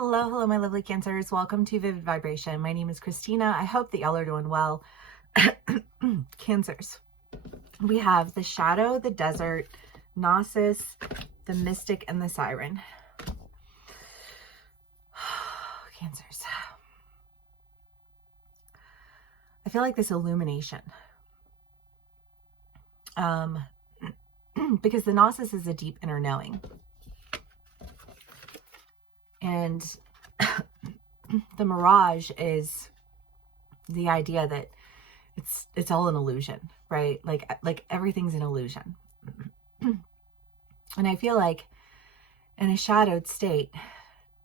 Hello, my lovely Cancers. Welcome to Vivid Vibration. My name is Christina. I hope that y'all are doing well. Cancers. We have the Shadow, the Desert, Gnosis, the Mystic, and the Siren. Cancers. I feel like this illumination. Because the Gnosis is a deep inner knowing. And the mirage is the idea that it's all an illusion, right? Like everything's an illusion. And I feel like in a shadowed state,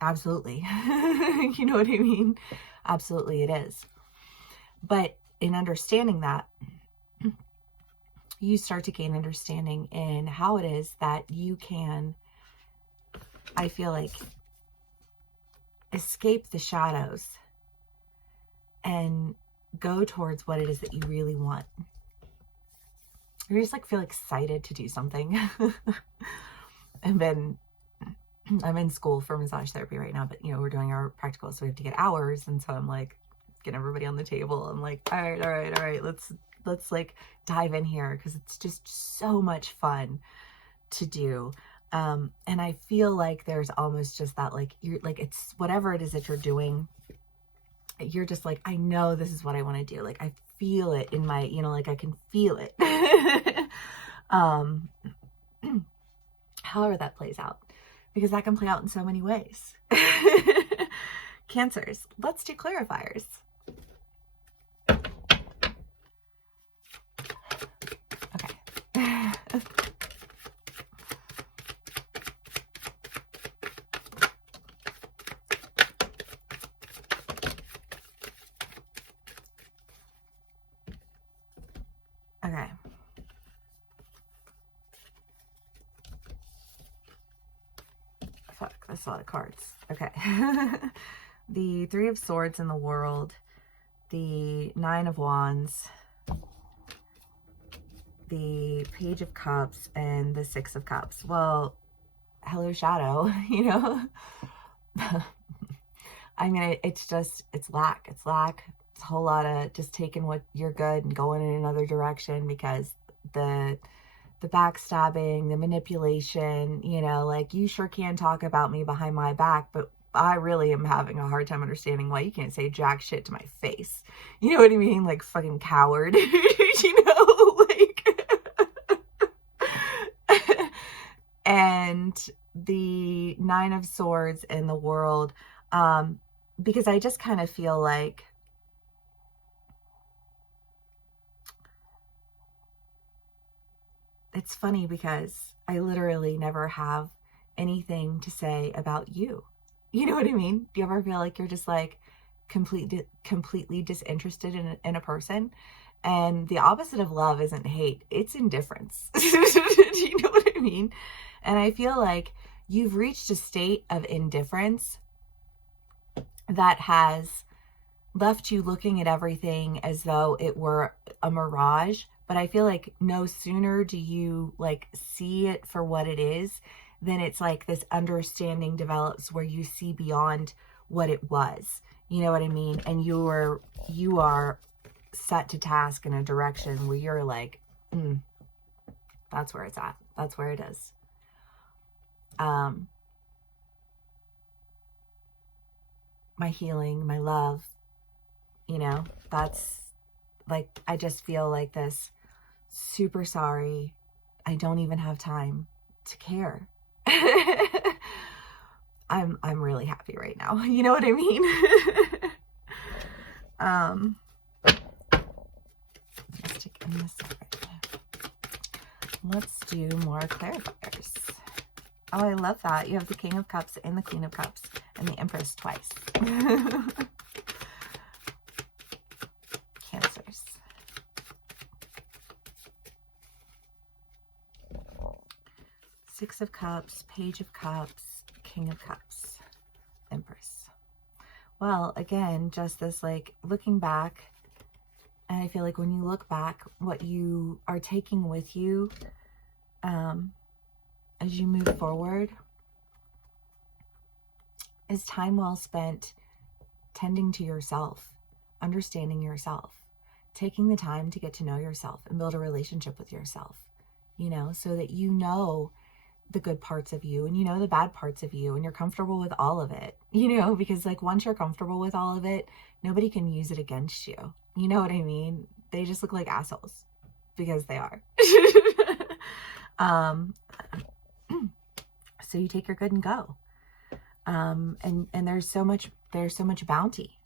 absolutely. You know what I mean? Absolutely it is. But in understanding that, you start to gain understanding in how it is that you can, I feel like, escape the shadows and go towards what it is that you really want. You just like feel excited to do something. And then I'm in school for massage therapy right now, but you know, we're doing our practicals, so we have to get hours. And so I'm like getting everybody on the table. I'm like, all right, let's like dive in here, because it's just so much fun to do. And I feel like there's almost just that, like, you're like, it's whatever it is that you're doing, you're just like, I know this is what I want to do. Like, I feel it in my, you know, like I can feel it. However that plays out, because that can play out in so many ways. Cancers, let's do clarifiers. Okay. Okay. Fuck, that's a lot of cards. Okay. The Three of Swords in the World, the Nine of Wands, the Page of Cups, and the Six of Cups. Well, hello, Shadow, you know? I mean, it's lack. It's lack. It's a whole lot of just taking what you're good and going in another direction, because the backstabbing, the manipulation, you know, like, you sure can talk about me behind my back, but I really am having a hard time understanding why you can't say jack shit to my face. You know what I mean? Like, fucking coward. You know, like. And the Nine of Swords in the World, because I just kind of feel like it's funny, because I literally never have anything to say about you. You know what I mean? Do you ever feel like you're just like completely disinterested in a person? And the opposite of love isn't hate, it's indifference. Do you know what I mean? And I feel like you've reached a state of indifference that has left you looking at everything as though it were a mirage. But I feel like no sooner do you like see it for what it is, then it's like this understanding develops where you see beyond what it was. You know what I mean? And you are set to task in a direction where you're like, that's where it's at. That's where it is. My healing, my love, you know, that's like, I just feel like this super sorry. I don't even have time to care. I'm really happy right now. You know what I mean? Stick in this side. Let's do more clarifiers. Oh, I love that. You have the King of Cups and the Queen of Cups and the Empress twice. Cancers. Six of Cups, Page of Cups, King of Cups, Empress. Well, again, just this like looking back, and I feel like when you look back, what you are taking with you as you move forward is time well spent tending to yourself, understanding yourself, taking the time to get to know yourself and build a relationship with yourself, you know, so that you know the good parts of you and you know the bad parts of you and you're comfortable with all of it, you know, because like once you're comfortable with all of it, nobody can use it against you. You know what I mean? They just look like assholes because they are. So you take your good and go. And there's so much bounty.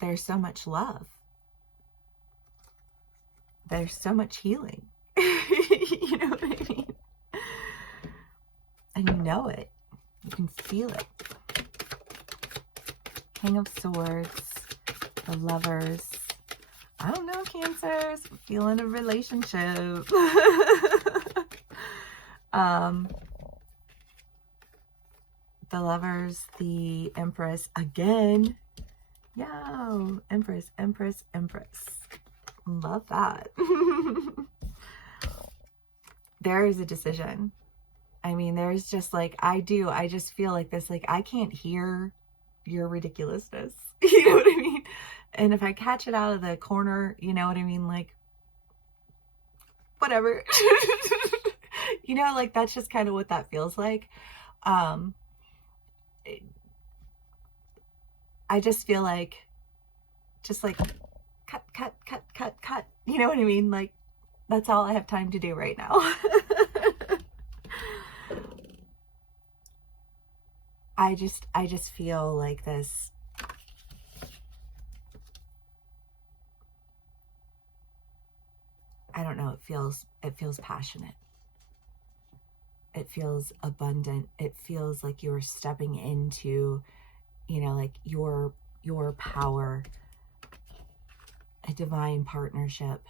There's so much love. There's so much healing. You know what I mean? And you know it. You can feel it. King of Swords, the Lovers. I don't know, Cancers. Feeling a relationship. The Lovers, the Empress again. Yo, Empress, Empress, Empress. Love that. There is a decision. I mean, there's just like, I just feel like this, like, I can't hear your ridiculousness. You know what I mean? And if I catch it out of the corner, you know what I mean? Like, whatever. You know, like, that's just kind of what that feels like. I just feel like, just like, cut, cut, cut, cut, cut. You know what I mean? Like, that's all I have time to do right now. I just feel like this. I don't know, it feels passionate. It feels abundant. It feels like you're stepping into, you know, like your power, a divine partnership.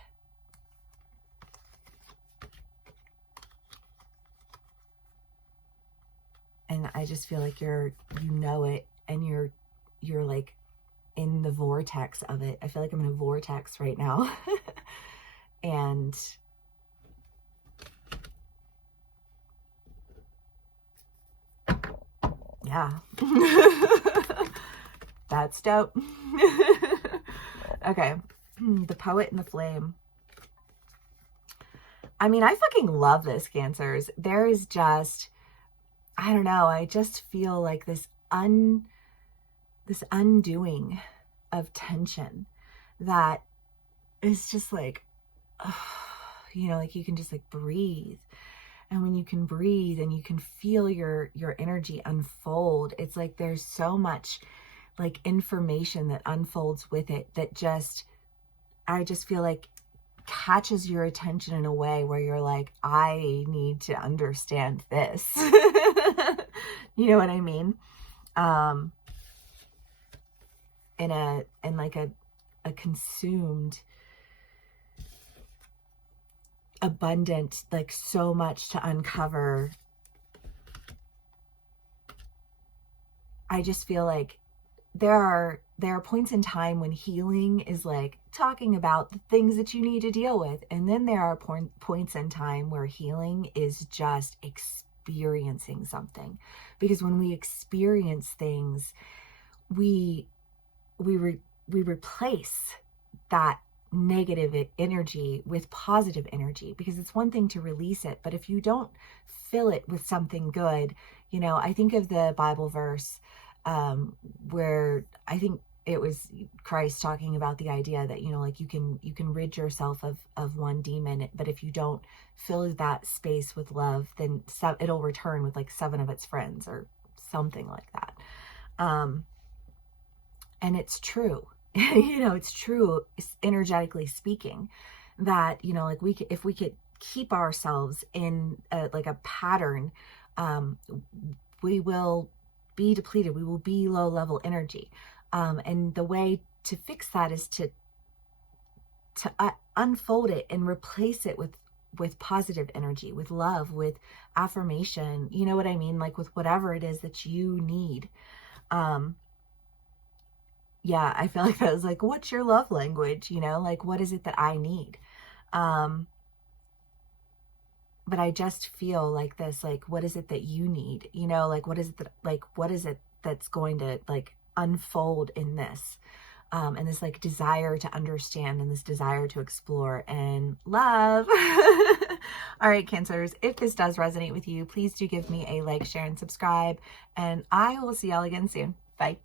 And I just feel like you know it, and you're like in the vortex of it. I feel like I'm in a vortex right now. And yeah. That's dope. Okay. The Poet and the Flame. I mean, I fucking love this, Cancers. There is just, I don't know, I just feel like this undoing of tension that is just like, you know, like you can just like breathe. And when you can breathe and you can feel your energy unfold, it's like there's so much like information that unfolds with it that just, I just feel like catches your attention in a way where you're like, I need to understand this. You know what I mean? In like a consumed, abundant, like so much to uncover. I just feel like there are points in time when healing is like talking about the things that you need to deal with. And then there are points in time where healing is just experiencing something. Because when we experience things, we replace that negative energy with positive energy, because it's one thing to release it, but if you don't fill it with something good, you know, I think of the Bible verse where I think it was Christ talking about the idea that, you know, like you can rid yourself of one demon, but if you don't fill that space with love, then it'll return with like 7 of its friends or something like that. And it's true. You know, it's true, energetically speaking, that, you know, like if we could keep ourselves in like a pattern, we will be depleted. We will be low level energy. And the way to fix that is to unfold it and replace it with positive energy, with love, with affirmation. You know what I mean? Like with whatever it is that you need. Yeah, I feel like that was like, what's your love language? You know, like, what is it that I need? but I just feel like this, like, what is it that you need? You know, like, what is it that, like, what is it that's going to like unfold in this? And this like desire to understand and this desire to explore and love. All right, Cancers, if this does resonate with you, please do give me a like, share, and subscribe. And I will see y'all again soon. Bye.